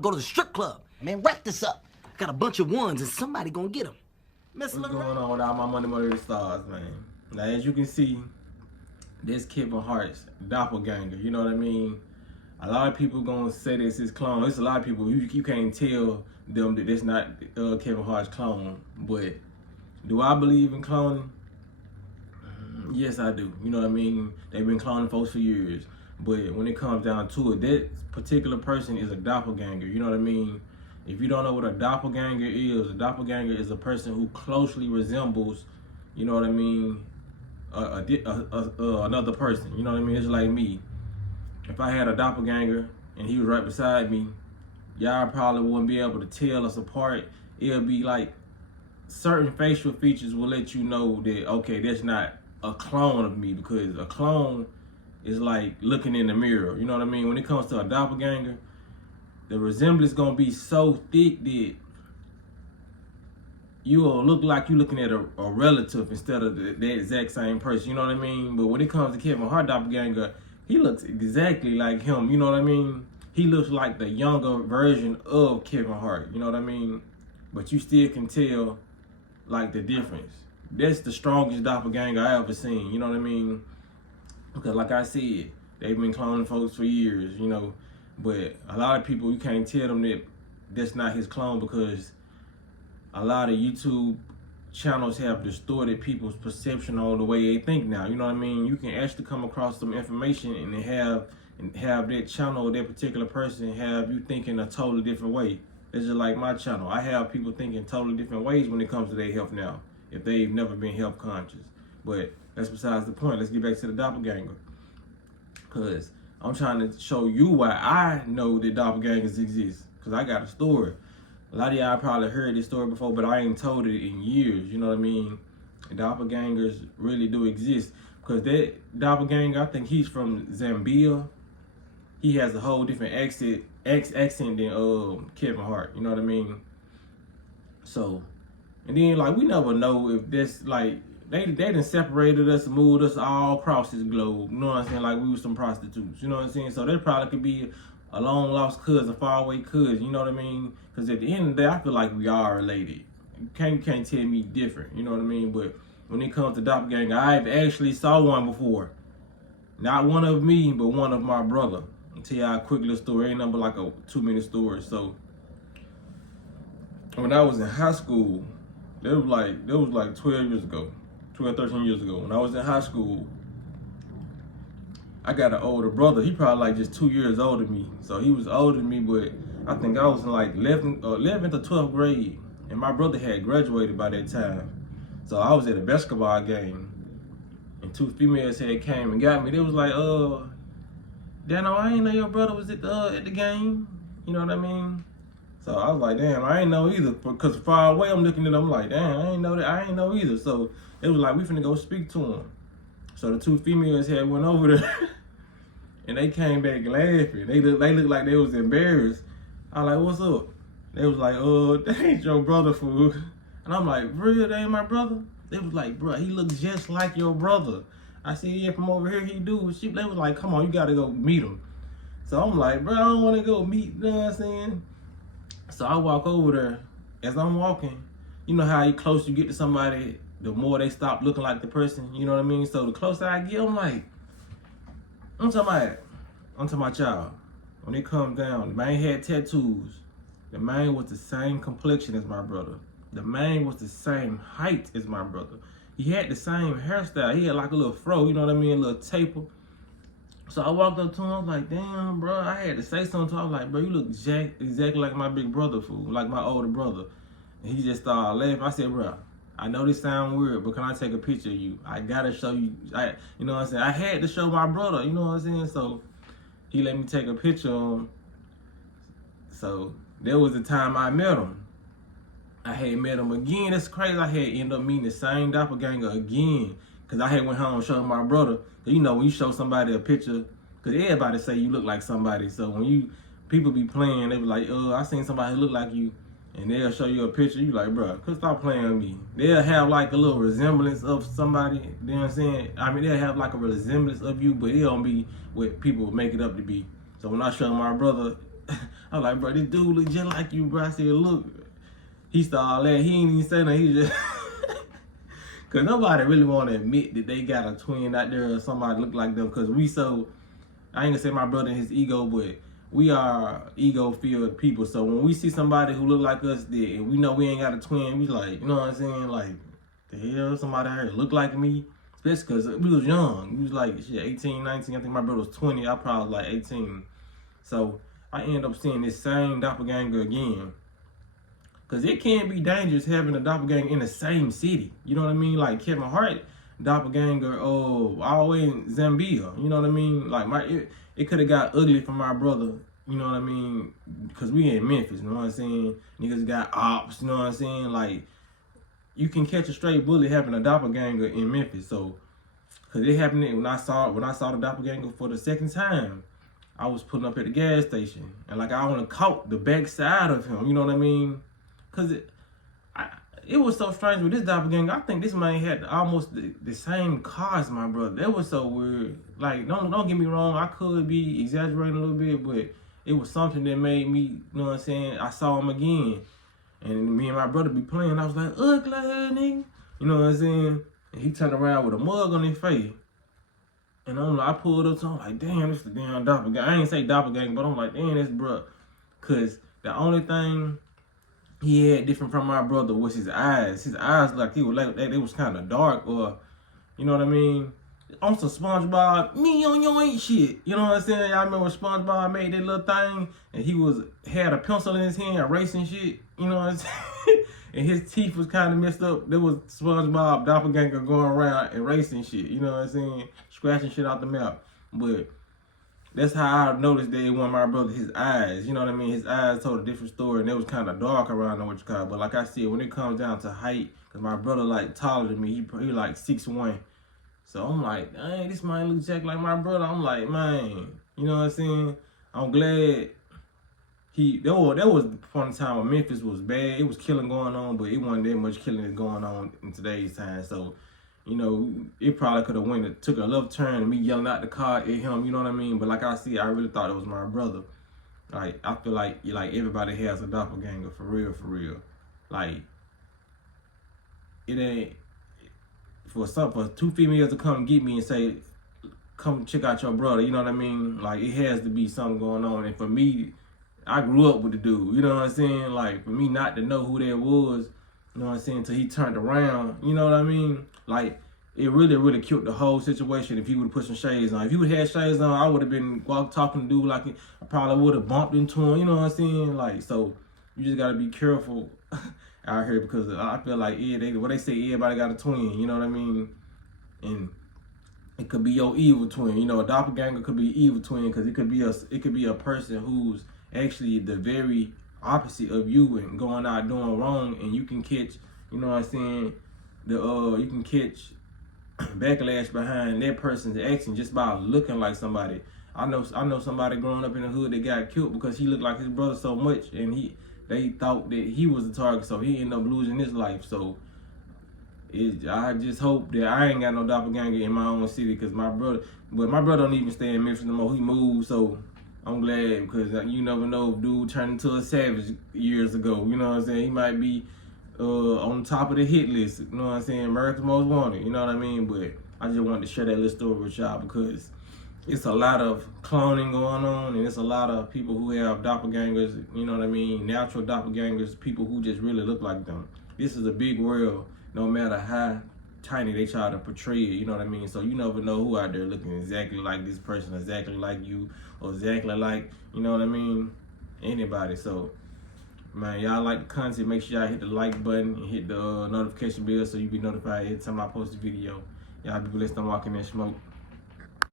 Go to the strip club. Man, wrap this up. I got a bunch of ones and somebody gonna get them. What's going on with all my money motivated stars, man? Now, as you can see, this Kevin Hart's doppelganger. You know what I mean? A lot of people gonna say this is clone. There's a lot of people you can't tell them that it's not Kevin Hart's clone. But do I believe in cloning? Yes, I do. You know what I mean? They've been cloning folks for years. But when it comes down to it, that particular person is a doppelganger. You know what I mean? If you don't know what a doppelganger is a person who closely resembles, you know what I mean, another person. You know what I mean? It's like me. If I had a doppelganger and he was right beside me, y'all probably wouldn't be able to tell us apart. It'll be like certain facial features will let you know that, okay, that's not a clone of me, because a clone is like looking in the mirror. You know what I mean? When it comes to a doppelganger, the resemblance gonna be so thick that you'll look like you're looking at a relative instead of the exact same person. You know what I mean? But when it comes to Kevin Hart doppelganger, he looks exactly like him. You know what I mean? He looks like the younger version of Kevin Hart. You know what I mean? But you still can tell like the difference. That's the strongest doppelganger I ever seen. You know what I mean? Because like I said, they've been cloning folks for years, you know. But a lot of people, you can't tell them that that's not his clone, because a lot of YouTube channels have distorted people's perception on the way they think now. You know what I mean? You can actually come across some information and have that channel or that particular person have you thinking a totally different way. It's just like my channel. I have people thinking totally different ways when it comes to their health now, if they've never been health conscious. But that's besides the point. Let's get back to the doppelganger. Because I'm trying to show you why I know that doppelgangers exist. Because I got a story. A lot of y'all probably heard this story before, but I ain't told it in years. You know what I mean? Doppelgangers really do exist. Because that doppelganger, I think he's from Zambia. He has a whole different accent than Kevin Hart. You know what I mean? So, and then like we never know if this like they done separated us and moved us all across this globe. You know what I'm saying? Like we were some prostitutes. You know what I'm saying? So there probably could be a long lost cousin, far away cousin. You know what I mean? Because at the end of the day, I feel like we are related. You can't tell me different. You know what I mean? But when it comes to doppelganger, I've actually saw one before. Not one of me, but one of my brother. I'll tell y'all a quick little story. Ain't number like a 2-minute story. So when I was in high school, that was like 12 years ago. 12, 13 years ago. When I was in high school, I got an older brother. He probably like just 2 years older than me. So he was older than me, but I think I was in like 11th or 12th grade. And my brother had graduated by that time. So I was at a basketball game. And 2 females had came and got me. They was like, Dano, I ain't know your brother was at the game. You know what I mean? So I was like, damn, I ain't know either. Because far away, I'm looking at them like, damn, I ain't know that. I ain't know either. So it was like, we finna go speak to him. So the 2 females had went over there. And they came back laughing. They looked like they was embarrassed. I was like, what's up? They was like, that ain't your brother, fool. And I'm like, real, that ain't my brother? They was like, bro, he looks just like your brother. I said, yeah, from over here he do. They was like, come on, you gotta go meet him. So I'm like, bro, I don't wanna go meet, you know what I'm saying? So I walk over there. As I'm walking, you know how close you get to somebody, the more they stop looking like the person, you know what I mean? So the closer I get, I'm like, I'm talking about y'all. When it comes down, the man had tattoos. The man was the same complexion as my brother. The man was the same height as my brother. He had the same hairstyle. He had like a little fro, you know what I mean? A little taper. So I walked up to him, I was like, damn, bro. I had to say something to him. I was like, bro, you look exactly like my big brother, fool, like my older brother. And he just started laughing. I said, bro, I know this sound weird, but can I take a picture of you? I gotta show you, you know what I'm saying? I had to show my brother, you know what I'm saying? So he let me take a picture of him. So there was the time I met him. I had met him again. That's crazy. I had ended up meeting the same doppelganger again. Cause I had went home and showed my brother. Cause you know when you show somebody a picture, cause everybody say you look like somebody. So when people be playing, they be like, I seen somebody who look like you. And they'll show you a picture, you like, bro, could stop playing with me. They'll have like a little resemblance of somebody, you know what I'm saying? I mean, they'll have like a resemblance of you, but it don't be what people make it up to be. So when I show my brother I was like, bro, this dude look just like you, bro. I said, look. He started laughing. He ain't even say nothing. He just... Because nobody really want to admit that they got a twin out there or somebody look like them. Because we so... I ain't gonna say my brother and his ego, but we are ego-filled people. So when we see somebody who look like us, and we know we ain't got a twin, we like, you know what I'm saying? Like, the hell, somebody here look like me? Especially because we was young. We was like, shit, 18, 19. I think my brother was 20. I probably was like 18. So I ended up seeing this same doppelganger again. Because it can be dangerous having a doppelganger in the same city. You know what I mean? Like Kevin Hart doppelganger all the way in Zambia. You know what I mean? Like it could have got ugly for my brother. You know what I mean? Because we in Memphis. You know what I'm saying? Niggas got ops. You know what I'm saying? Like, you can catch a straight bullet having a doppelganger in Memphis. So, because it happened when I saw the doppelganger for the second time. I was pulling up at the gas station. And like I only caught the back side of him. You know what I mean? Because it was so strange with this doppelganger. I think this man had almost the same car as my brother. That was so weird. Like, don't get me wrong. I could be exaggerating a little bit, but it was something that made me, you know what I'm saying? I saw him again. And me and my brother be playing. I was like, ugly ass nigga. You know what I'm saying? And he turned around with a mug on his face. And I pulled up to him like, damn, this the damn doppelganger. I ain't say doppelganger, but I'm like, damn, this bruh. Because the only thing he had different from my brother was his eyes. His eyes like they was kind of dark, or you know what I mean. On some SpongeBob, me on your ain't shit. You know what I'm saying? Y'all remember when SpongeBob made that little thing, and he had a pencil in his hand, erasing shit. You know what I'm saying? And his teeth was kind of messed up. There was SpongeBob doppelganger going around erasing shit. You know what I'm saying? Scratching shit out the map. But that's how I noticed that one of my brother, his eyes, you know what I mean? His eyes told a different story, and it was kind of dark around what you call it. But like I said, when it comes down to height, because my brother like taller than me, he like 6'1". So I'm like, dang, this man look jack like my brother. I'm like, man, you know what I'm saying? I'm glad there was a point in time when Memphis was bad. It was killing going on, but it wasn't that much killing that's going on in today's time. So, you know, it probably could have took a left turn and me yelling out the car at him, you know what I mean? But like I said, I really thought it was my brother. Like, I feel like everybody has a doppelganger, for real, for real. Like, it ain't, for two females to come get me and say, come check out your brother, you know what I mean? Like, it has to be something going on. And for me, I grew up with the dude, you know what I'm saying? Like, for me not to know who that was, you know what I'm saying, until he turned around, you know what I mean? Like, it really, really killed the whole situation if he would have put some shades on. If he would have had shades on, I would have been talking to dude like I probably would have bumped into him, you know what I'm saying? Like, so you just got to be careful out here, because I feel like, what they say, everybody got a twin, you know what I mean? And it could be your evil twin, you know, a doppelganger could be an evil twin, because it could be a person who's actually the very opposite of you and going out doing wrong, and you can catch, you know what I'm saying, you can catch backlash behind that person's action just by looking like somebody. I know somebody growing up in the hood that got killed because he looked like his brother so much, and they thought that he was the target, so he ended up losing his life. So I just hope that I ain't got no doppelganger in my own city, because my brother don't even stay in Memphis no more. He moved, so I'm glad, because you never know if dude turned into a savage years ago. You know what I'm saying? He might be on top of the hit list. You know what I'm saying? America's Most Wanted. You know what I mean? But I just wanted to share that little story with y'all, because it's a lot of cloning going on, and it's a lot of people who have doppelgangers. You know what I mean? Natural doppelgangers, people who just really look like them. This is a big world, no matter how tiny they try to portray it, you know what I mean? So you never know who out there looking exactly like this person, exactly like you, or exactly like, you know what I mean, anybody. So, man, y'all like the content, make sure y'all hit the like button and hit the notification bell so you be notified every time I post a video. Y'all be blessed. I'm walking in smoke.